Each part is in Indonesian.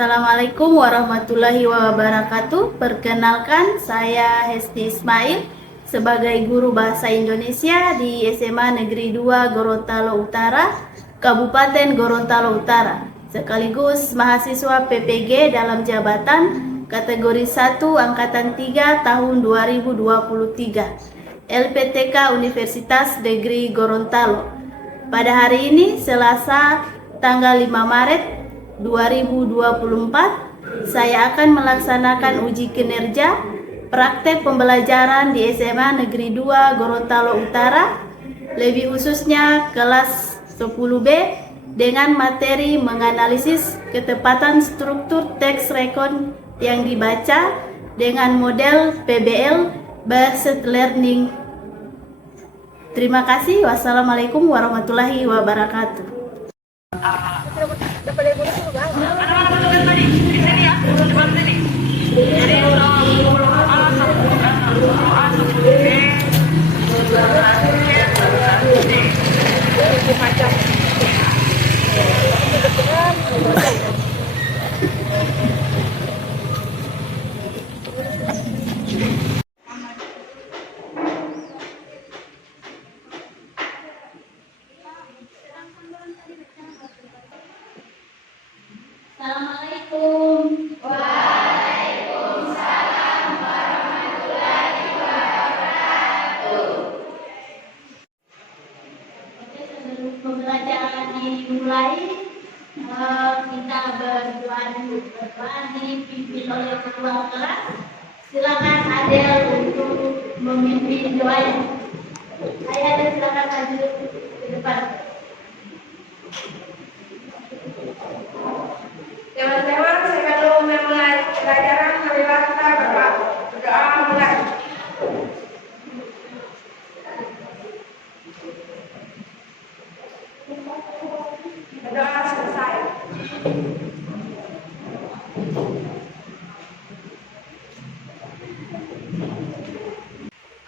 Assalamualaikum warahmatullahi wabarakatuh. Perkenalkan, saya Hesti Ismail sebagai guru bahasa Indonesia di SMA Negeri 2 Gorontalo Utara, Kabupaten Gorontalo Utara, sekaligus mahasiswa PPG dalam jabatan kategori 1 Angkatan 3 tahun 2023, LPTK Universitas Negeri Gorontalo. Pada hari ini, Selasa tanggal 5 Maret 2024, saya akan melaksanakan uji kinerja praktek pembelajaran di SMA Negeri 2 Gorontalo Utara, lebih khususnya kelas 10B dengan materi menganalisis ketepatan struktur teks rekon yang dibaca dengan model PBL Based Learning. Terima kasih. Wassalamualaikum warahmatullahi wabarakatuh. Assalamualaikum. Waalaikumsalam warahmatullahi wabarakatuh. Oke, sebelum pembelajaran dimulai, kita berdoa dulu. Berdoa dipimpin oleh ketua kelas. Silakan Adel untuk memimpin doanya. Adel, silakan maju ke depan. Teman-teman, sebelum memulai pelajaran, marilah kita berdoa mulai. Berdoa selesai.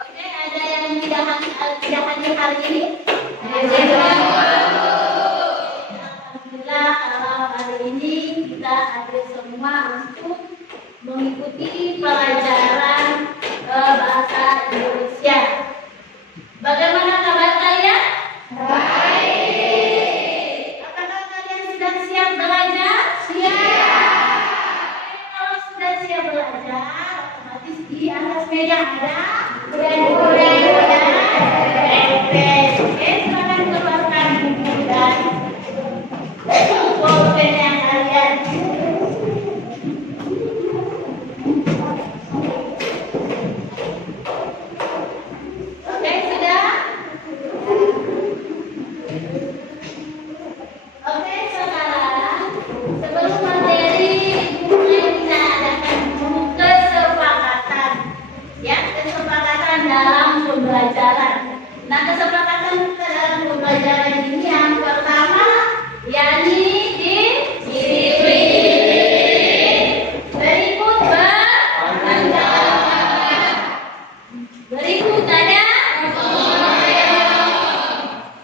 Oke, ada yang tidak hadir hari ini? Alhamdulillah, kalau hari ini kita hadir semua untuk mengikuti pelajaran bahasa Indonesia. Bagaimana kabar kalian? Baik. Apakah kalian sudah siap belajar? Siap. Kalau sudah siap belajar, otomatis di atas meja ada pulpen dan oke, silakan keluarkan buku dan pulpen yang kalian. Oke, sudah? Oke, sekarang sebelum materi dimulai, kita adakan dulu kesepakatan. Ya, kesepakatan dalam pembelajaran. Nah, kesepakatan dalam pembelajaran ini yang pertama, yakni disiplin. Berikut bertanggung. Berikut ada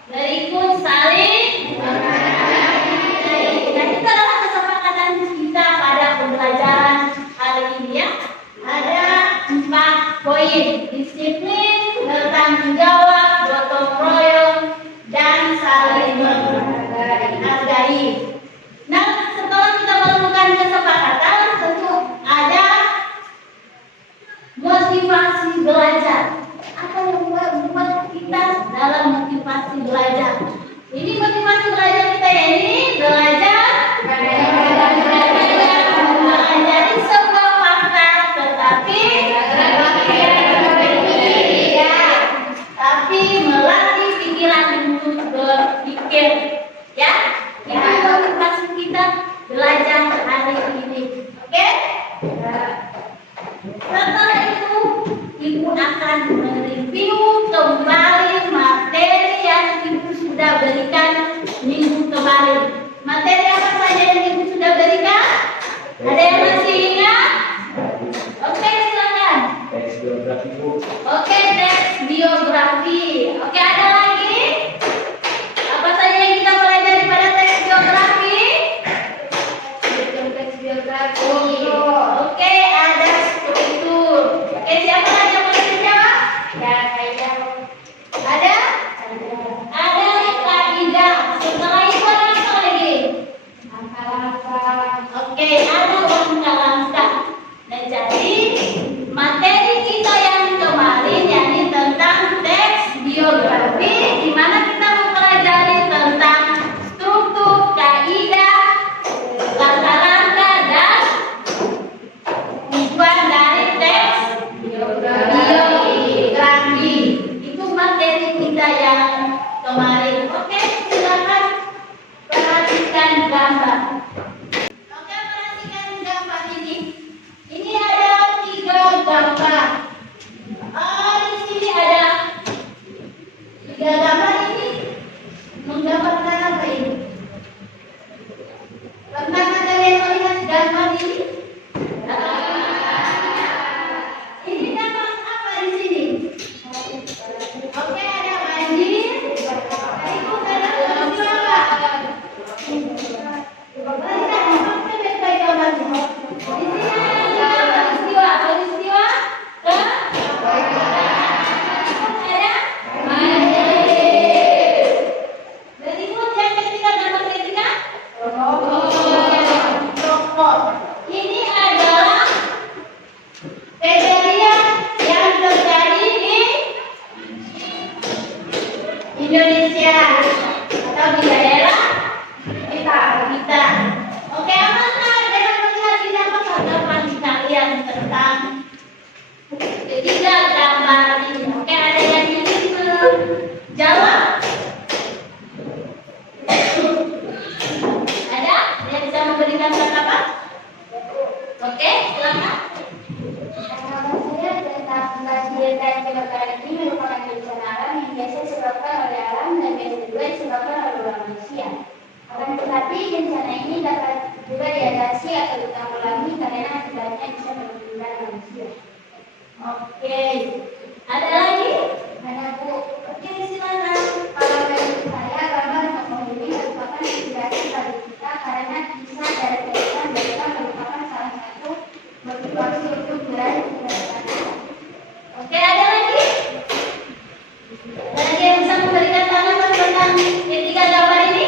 berikut saling menghargai. Nah, itu adalah kesepakatan kita pada pembelajaran hari ini ya. Ada 4 poin: disiplin, bertanggung jawab, gotong royong, dan saling menghargai. Nah, setelah kita menemukan kesepakatan, tentu ada motivasi belajar. Apa yang membuat kita dalam motivasi belajar? Ini motivasi belajar kita ini belajar mempelajari sebuah fakta, tetapi melatih pikiran untuk berpikir. Ya, itu motivasi kita belajar hari ini. Oke? Setelah itu, Ibu akan mereview kembali materi yang Ibu sudah berikan minggu kemarin. Materi apa saja yang Ibu sudah berikan? Ada yang masih ingat? Oke, silakan. Teks biografi, Bu. Oke, teks biografi. Oke, ada lagi? Apa saja yang kita pelajari pada teks biografi? Teks biografi. Indonesia atau di daerah kita. Oke, apakah dengan melihat ini apa tanggapan kalian tentang ketiga gambar ini? Oke, ada yang ingin menjawab? Ada yang bisa memberikan tanggapan? Oke, silakan. Saya tentang banjir dan kebakaran ini merupakan bencana alam yang biasa disebabkan oleh alam dan biasa juga disebabkan oleh manusia. Akan tetapi bencana ini dapat juga diatasi atau ditanggulangi karena akibatnya bisa merugikan manusia. Oke, ada lagi? Ada Bu. Oke, silakan. Kalau bagi saya, gambar tokoh ini merupakan inspirasi bagi kita karena kisah dari kehidupan mereka merupakan salah satu motivasi untuk berani kita. Oke, ada lagi? Ada lagi yang bisa memberikan tanggapan tentang ketiga gambar ini?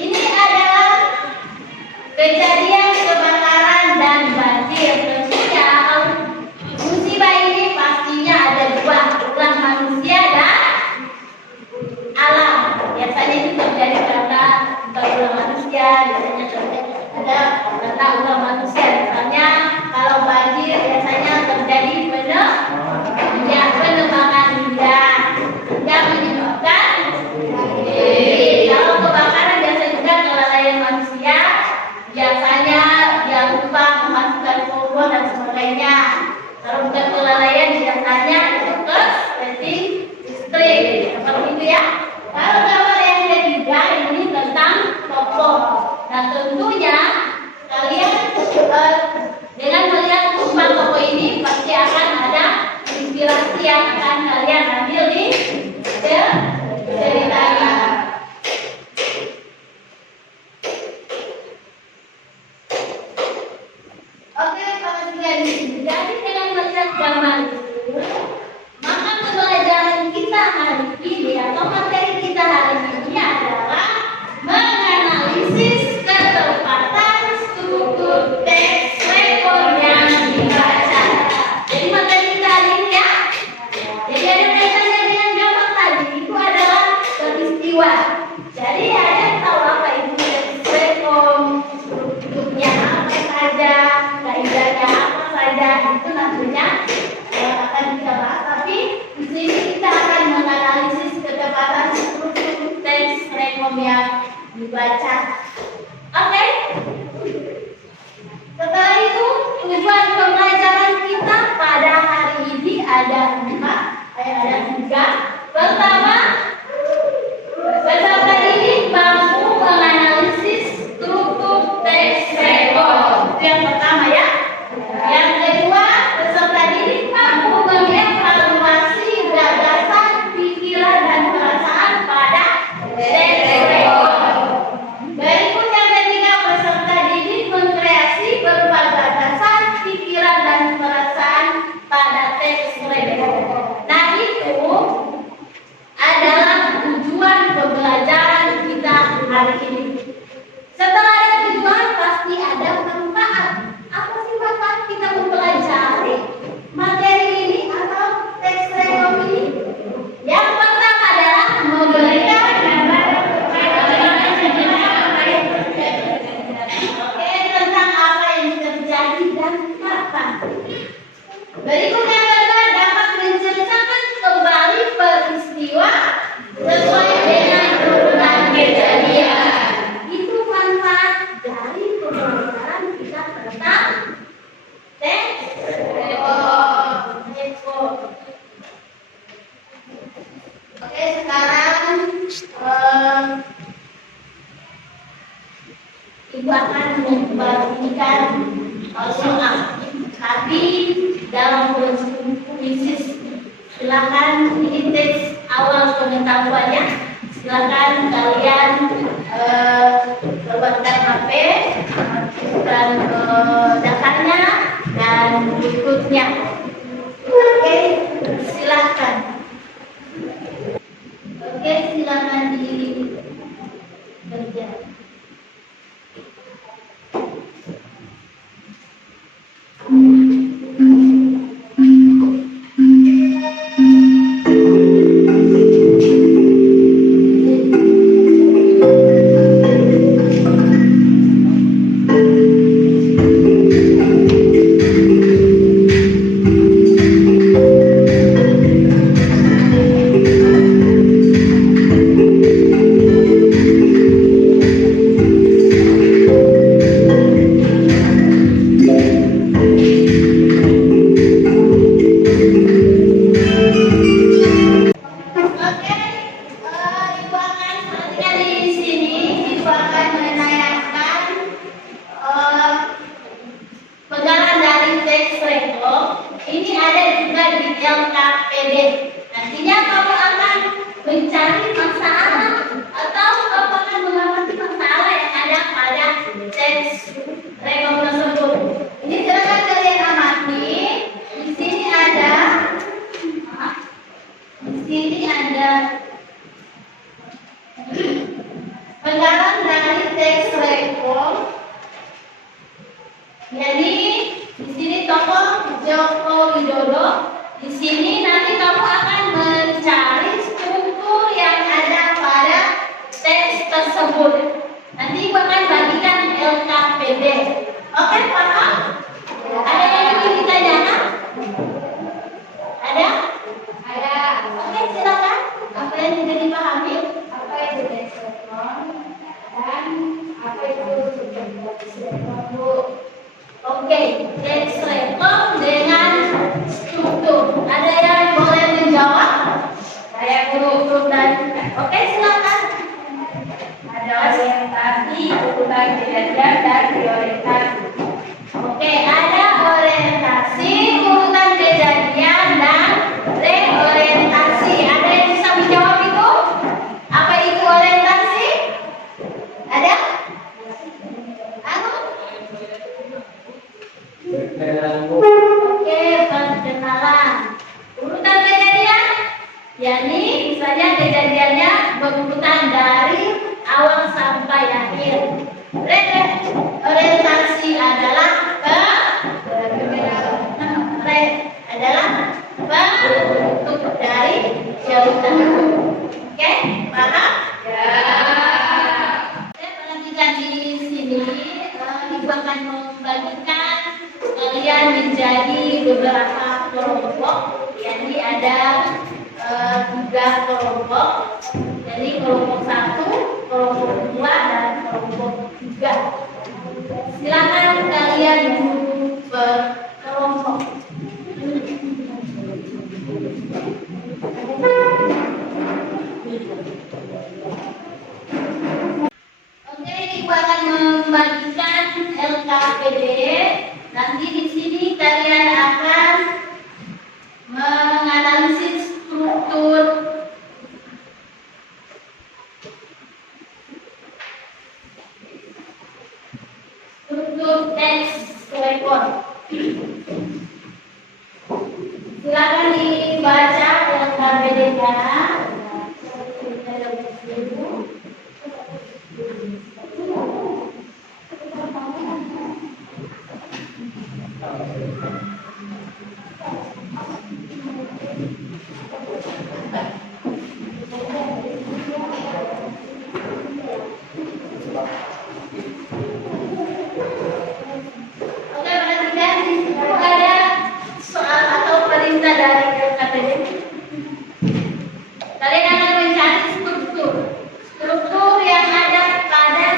Ini adalah kejadian kebakaran dan banjir. Tentunya musibah ini pastinya ada dua, ulah manusia dan alam. Biasanya itu terjadi karena ulah manusia, biasanya terjadi ada karena ulah manusia. Misalnya kalau banjir biasanya terjadi penebangan liar yang menyebabkan jadi kalau kebakaran biasa juga kelalaian manusia, biasanya dia lupa memasukkan kompor dan sebagainya. Kalau bukan kelalaian biasanya itu resleting listrik seperti itu ya. Kalau gambar yang ketiga ini tentang tokoh. Nah tentunya kalian dengan melihat empat tokoh ini pasti akan ada inspirasi yang akan kalian ambil di ceritanya. Oke, kalau sudah jadi dengan melihat gambar itu, maka pembelajaran kita hari ini atau materi kita hari ini adalah menganalisis ketepatan struktur teks rekor yang dibaca. Jadi materi kita hari ini ya. Jadi ada kaitannya dengan gambar tadi itu adalah peristiwa. Jadi ada tahu apa itu teks rekor, strukturnya apa saja, kaidahnya apa saja, itu nantinya akan kita bahas. Tapi di sini kita akan menganalisis ketepatan struktur teks rekor yang dibaca. Oke? Setelah itu tujuan pembelajaran kita pada hari ini ada tiga. Pertama, peserta didik mampu menganalisis struktur teks rekor. Itu yang pertama ya. Yang kedua, peserta didik mampu mengevaluasi gagasan, pikiran dan perasaan pada teks rekor. Berikut yang ketiga, peserta didik mengkreasi berupa gagasan, pikiran dan perasaan pada teks rekor. Nah itu adalah tujuan pembelajaran kita hari ini. Setelah ada tujuan pasti ada manfaat. Apa sih manfaat kita mempelajari materi ini atau teks rekor ini? Yang pertama adalah memberikan tentang apa yang terjadi dan kapan. Berikut yang kedua dapat menceritakan kembali peristiwa sesuai dengan urutan kejadian. Itu manfaat dari pembelajaran kita tentang teks rekor. Oke, sekarang Ibu akan membagikan soal, tapi dalam puisi. Silakan ini teks awal pengetahuannya. Silakan kalian keluarkan HP dan daftarnya dan berikutnya. Oke, silakan. Oke, silakan dikerja. LKPD. Nantinya kamu akan mencari masalah atau kamu akan mengamati masalah yang ada pada teks rekor tersebut. Ini silakan kalian amati. Di sini ada penggalan dari teks rekor. Jadi di sini tokoh Joko Widodo. Di sini nanti kamu akan mencari struktur yang ada pada teks tersebut. Nanti ibu akan bagikan LKPD. Oke, paham? Ada yang ingin ditanyakan? Ada? Ada. Oke, silakan. Apa yang tidak dipahami? Apa itu teks rekor dan apa itu struktur? Oke, teks rekor dengan struktur. Ada yang boleh menjawab? Saya struktur dan oke, silakan. Ada orientasi, urutan kejadian dan prioritas. Oke, ada orientasi, urutan kejadian dan reorientasi. Ada yang bisa menjawab itu? Apa itu orientasi? Ada? Anu? Oke, perkenalan. Urutan kejadian, yakni misalnya kejadiannya berurutan dari awal sampai akhir. Orientasi adalah bentuk dari jauhan. Oke, paham? Ya. Saya perhatikan di sini, ibu akan membagikan kalian menjadi beberapa kelompok. Jadi ada 3 kelompok. Jadi kelompok 1, kelompok 2, dan kelompok 3. Silakan kalian duduk berkelompok. Oke, ibu akan membagikan LKPD. Nanti di sini kalian akan menganalisis struktur teks rekor. Silakan dibaca LKPD-nya. Oke, perhatikan di situ ada soal atau perintah dari LKPD. Kalian akan mencari struktur yang ada pada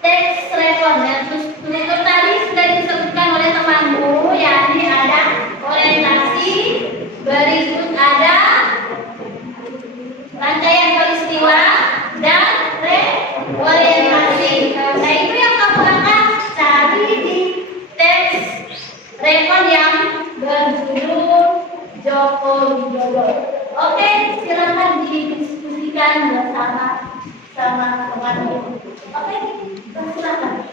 teks rekor. Dan struktur tadi sudah disebutkan oleh temanmu, yakni ada orientasi, berikut ada rangkaian peristiwa dan reorientasi. Nah, itu yang kamu akan cari di teks rekor yang berjudul Joko Widodo. Oke, silakan didiskusikan bersama teman-teman. Oke, silakan.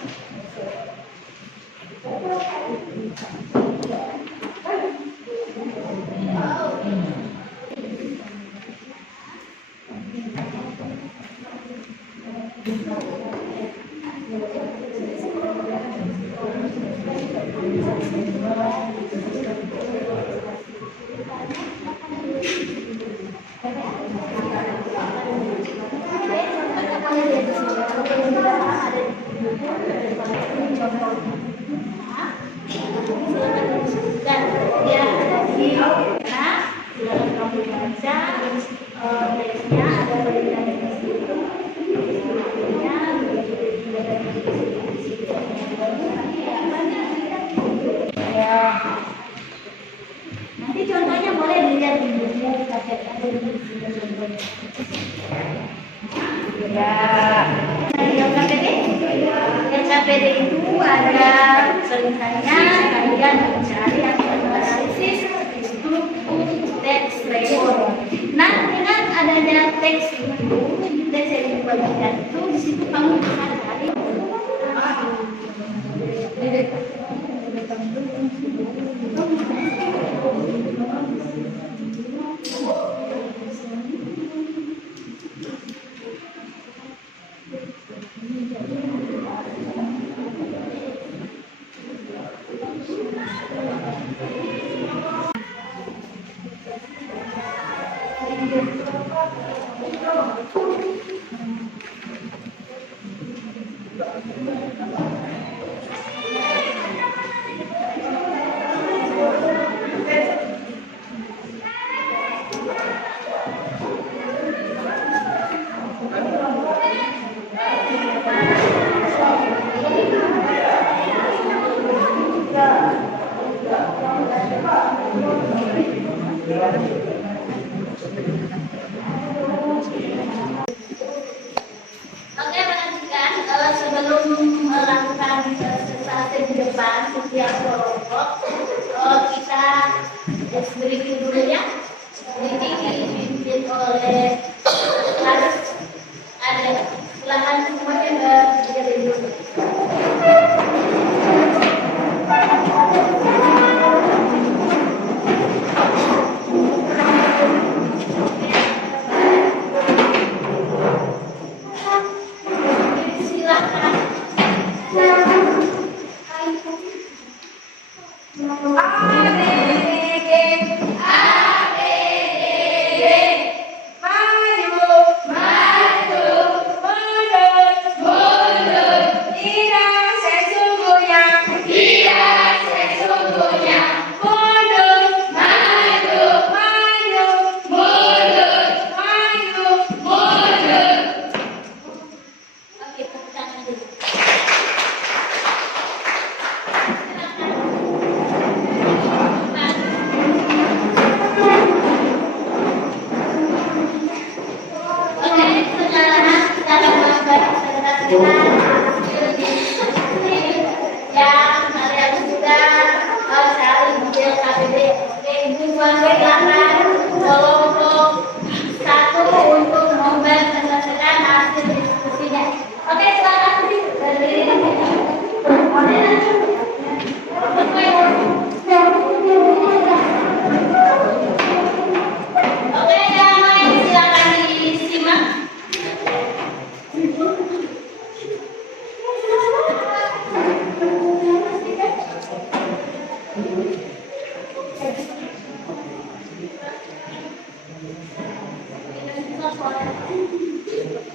Nanti contohnya boleh dilihat di buku LKPD itu ada tulisannya kalian mencari atau menganalisis struktur teks rekor. ada teks itu, teks yang dibagikan itu di situ kamu bisa cari. Oke, perhatikan sebelum melakukan sesuatu di depan setiap kelompok, kita briefing dulu ya. Briefing dipimpin oleh harus ada silakan semuanya berdiri dulu.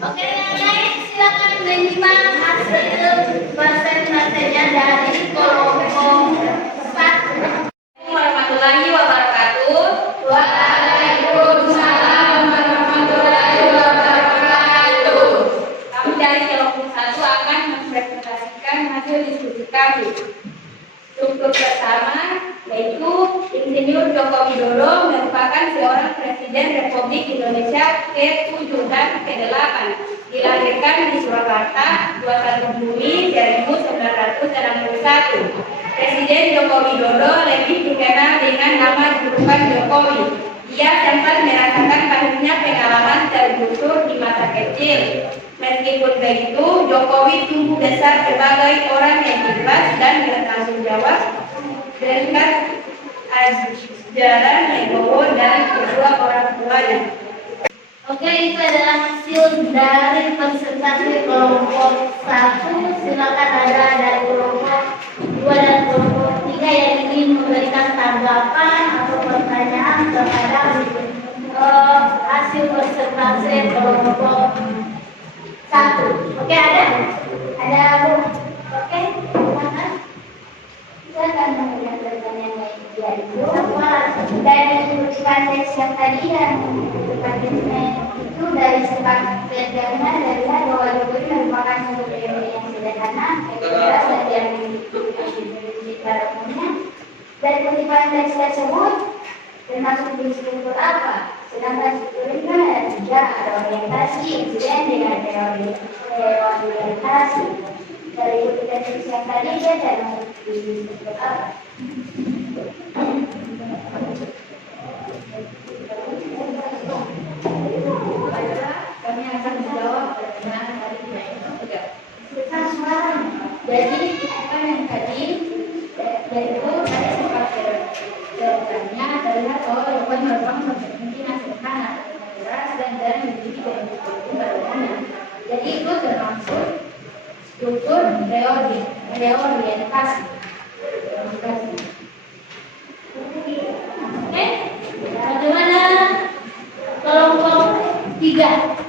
Oke, yang lain silakan menyimak hasil presentasinya dari kelompok 1. Warahmatullahi wabarakatuh. Waalaikumsalam warahmatullahi wabarakatuh. Kami dari kelompok 1 akan mempresentasikan hasil diskusi kami. Struktur pertama yaitu Insinyur Joko Widodo merupakan seorang Presiden Republik Indonesia ke-7 dan ke-8. Dilahirkan di Surakarta 21 Juli 1961. Presiden Joko Widodo lebih dikenal dengan nama julukan Jokowi. Ia sempat merasakan pahitnya pengalaman tergusur di masa kecil. Meskipun begitu, Jokowi tumbuh besar sebagai orang yang ikhlas dan bertanggung jawab dengan ajaran legowo dan kedua orang tuanya. Oke, itu adalah hasil dari presentasi kelompok 1. Silakan ada dari kelompok 2 dan kelompok 3 yang ingin memberikan tanggapan atau pertanyaan terhadap hasil presentasi kelompok 1. Oke, ada? Ada, Bu? Oke, silakan. Silakan mengulang pertanyaan yang itu dari tulisan teks yang tadi dan pertanyaannya itu dari sepak terjadinya dari bahwa Jokowi merupakan satu teori yang sederhana, jelas dan yang dimiliki pada umumnya. Dari kutipan teks tersebut termasuk di struktur apa? Sedangkan struktur itu ada 3, ada orientasi, insiden dengan teori orientasi. Dari kutipan teks yang tadi dia termasuk di struktur apa? termasuk struktur reorientasi. Terima kasih. Oke, bagaimana kelompok 3?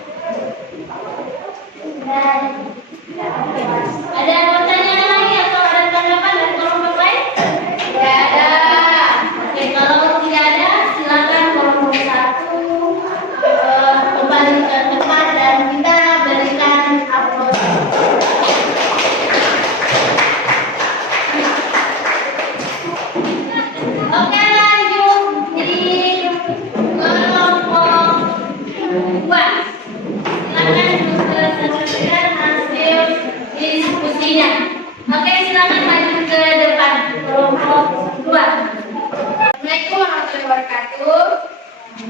Ada pertanyaan lagi atau ada tanggapan dari kelompok lain? Tidak ada. Oke, kalau tidak ada, silakan kelompok 1 kembali ke tempat dan kita berikan aplaus. Oke, lanjut di kelompok 2. Silakan disampaikan hasil diskusinya. Oke, silakan maju ke depan kelompok 2. Assalamualaikum warahmatullahi wabarakatuh.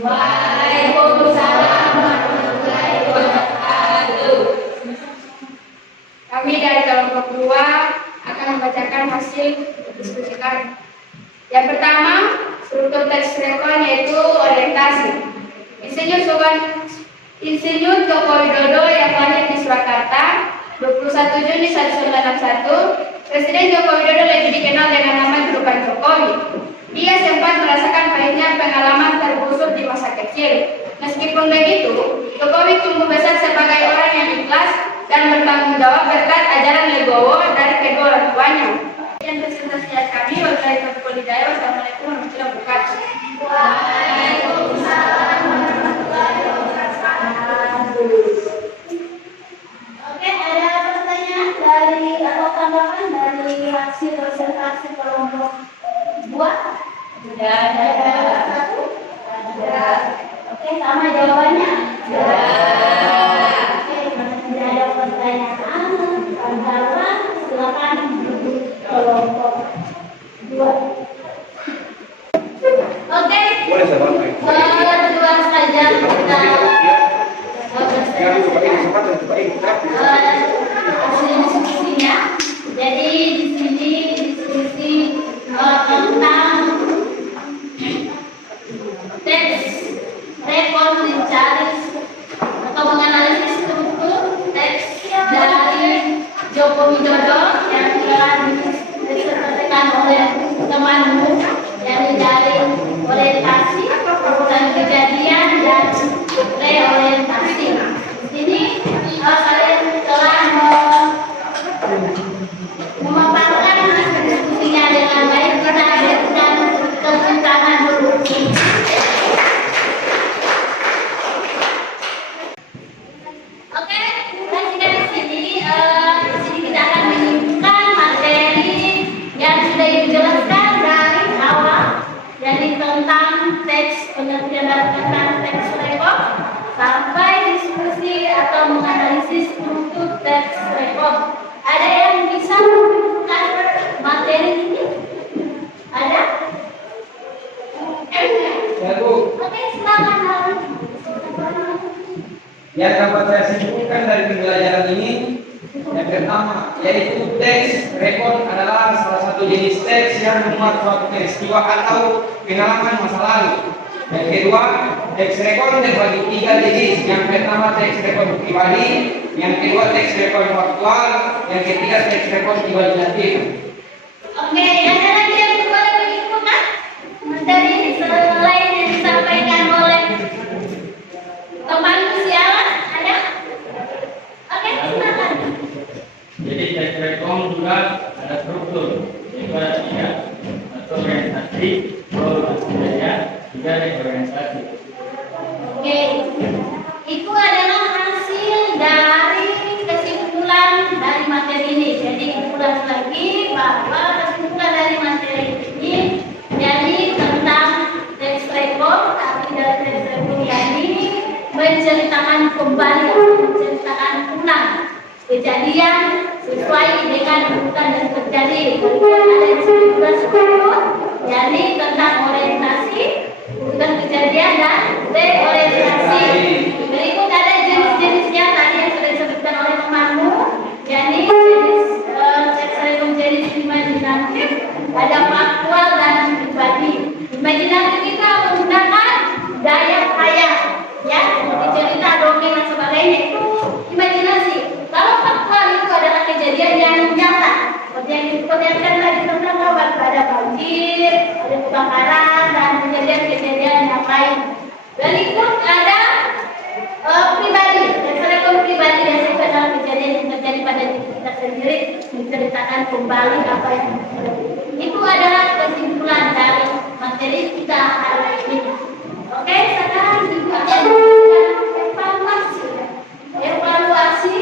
Waalaikumsalam warahmatullahi wabarakatuh. Kami dari kelompok 2 akan membacakan hasil diskusi kami. Yang pertama, struktur teks rekon yaitu orientasi. Insinyur Joko Widodo yang lahir di Surakarta 21 Juni 1961, Presiden Joko Widodo lebih dikenal dengan nama julukan Jokowi. Dia sempat merasakan pahitnya pengalaman tergusur di masa kecil. Meskipun begitu, Jokowi tumbuh besar sebagai orang yang ikhlas dan bertanggung jawab berkat ajaran legowo dari kedua orang tuanya. Yang presentasi kami, Wassalamualaikum warahmatullahi wabarakatuh. Waalaikumsalam warahmatullahi wabarakatuh. Oke, ada pertanyaan dari atau tanggapan dari hasil presentasi kelompok 2? Tidak ada. Satu? Ada. Oke, sama jawabannya? Ada. Oke, karena tidak ada pertanyaan, tanggapan, silakan duduk kelompok 2. Oke, Boleh saya bantu? berdua saja kita hasil diskusinya. Jadi di sini diskusi tentang teks rekon mencari atau menganalisis struktur teks dari Joko Widodo yang telah disertakan oleh temanmu yang dari orientasi, urutan kejadian dan reorientasi. Di sini kalian telah memaparkan hasil diskusinya dengan baik. Kita berikan tepuk tangan dulu. Oke, perhatikan di sini. Di sini kita akan menunjukkan materi yang sudah dijelaskan dari awal, jadi tentang teks, pengertian tentang teks rekon sampai diskusi atau menganalisis struktur teks rekon. Ada yang bisa menunjukkan materi ini? Ada? Ya, Bu. Oke, silakan. Yang dapat saya simpulkan dari pembelajaran ini, yang pertama, yaitu teks rekon adalah salah satu jenis teks yang memuat suatu peristiwa atau pengalaman masa lalu. Yang kedua, teks rekon terbagi 3 jenis. Yang pertama, teks rekon pribadi. Yang kedua, teks rekon faktual. Yang ketiga, teks rekon imajinatif. Oke, ada lagi yang boleh menyimpulkan materi selain yang disampaikan oleh temanku siapa? Ada? Oke, silakan. Jadi teks rekon juga ada struktur, yaitu ada 3, satu orientasi, 2 budaya, 3 reorientasi. Oke, itu adalah hasil dari kesimpulan dari materi ini. Jadi ulang lagi bahwa kesimpulan dari materi ini jadi tentang teks rekon, arti dari teks rekon ini menceritakan kembali, menceritakan ulang kejadian sesuai dengan urutan yang terjadi. Ada disebutkan struktur, jadi tentang orientasi, urutan kejadian dan reorientasi. Berikut ada jenis-jenisnya tadi yang sudah disebutkan oleh temanmu. Jadi jenis teks rekon jenis imajinatif, ada faktual dan pribadi. Imajinatif kita menggunakan daya khayal, ya, seperti cerita, dongeng dan sebagainya itu imajinasi. kembali apa yang itu adalah kesimpulan dari materi kita hari ini. Oke, sekarang juga evaluasi. Evaluasi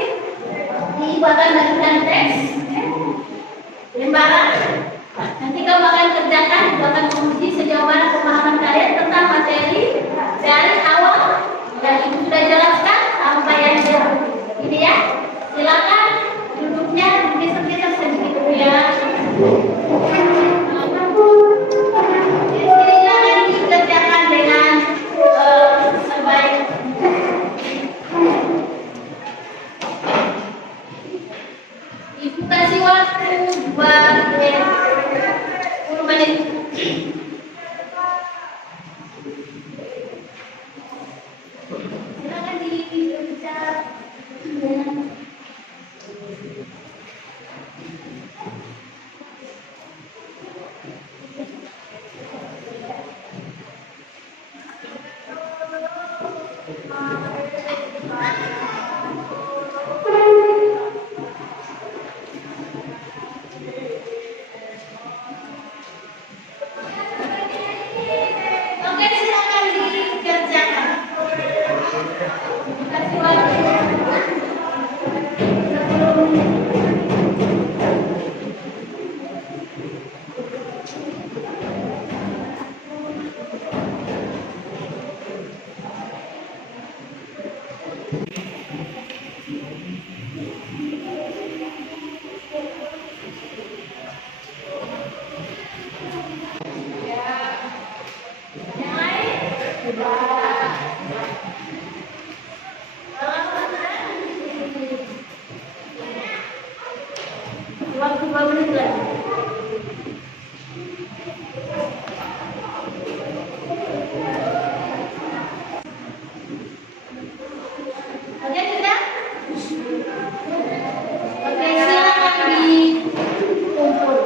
di bagian dan teks. Lembaran. Nanti kamu akan kerjakan, kamu akan menguji sejauh mana pemahaman kalian tentang materi dari awal yang ibu sudah jelaskan sampai yang ini ya. Silakan duduknya geser-geser sedikit dulu ya. Silakan dikerjakan dengan sebaik. Ibu kasih waktu buat 10 menit. Silakan dikerjakan. Oke, silakan dikerjakan. Kasih waktu 10 menit. Yang lain? Waktu 2 menit lagi. Oke, sudah? Oke, silakan dikumpul.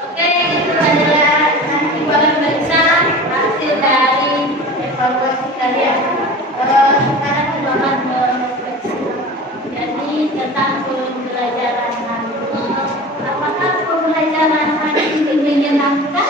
Oke, itu adalah nanti akan periksa hasil dari evaluasi kalian. Sekarang kita akan merefleksi. Jadi tentang pembelajaran hari ini. Apakah pembelajaran hari ini menyenangkan?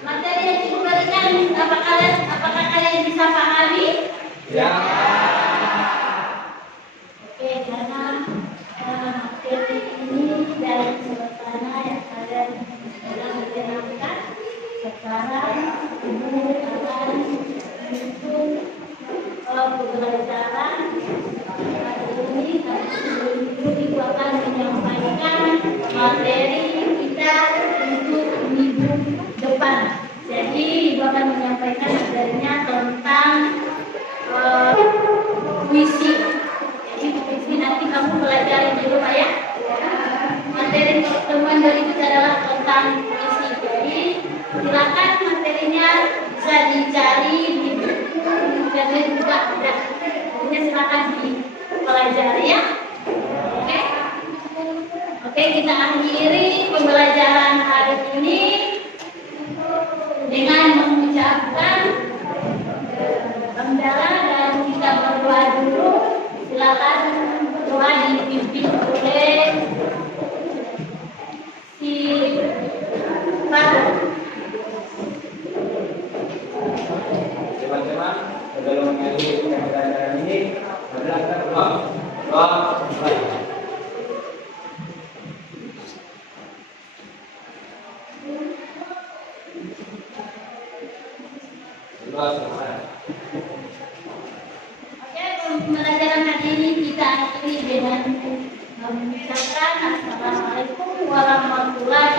Materi yang diberikan, apakah kalian bisa pahami? Ya. Oke, karena materi ini dari suasana yang kalian sedang menyenangkan. Sekarang ibu akan menghitung pembelajaran hari ini. Sebelum itu ibu akan menyampaikan materi kita untuk minggu depan. Jadi ibu akan menyampaikan materinya tentang puisi. Jadi puisi nanti kamu pelajari dulu ya. Materi pertemuan dari kita adalah tentang puisi. Jadi silakan materinya bisa dicari di internet juga ada. Jadi silakan dipelajari ya. Oke. Oke, kita akhiri pembelajaran hari ini dengan mengucapkan hamdalah dan kita berdoa dulu. Silakan doa dipimpin oleh si Pak. Teman-teman, sebelum mengakhiri pembelajaran ini, adalah berdoa. Doa. Doa selesai. Oke, pembelajaran hari ini kita akhiri dengan kami ucapkan Assalamualaikum warahmatullahi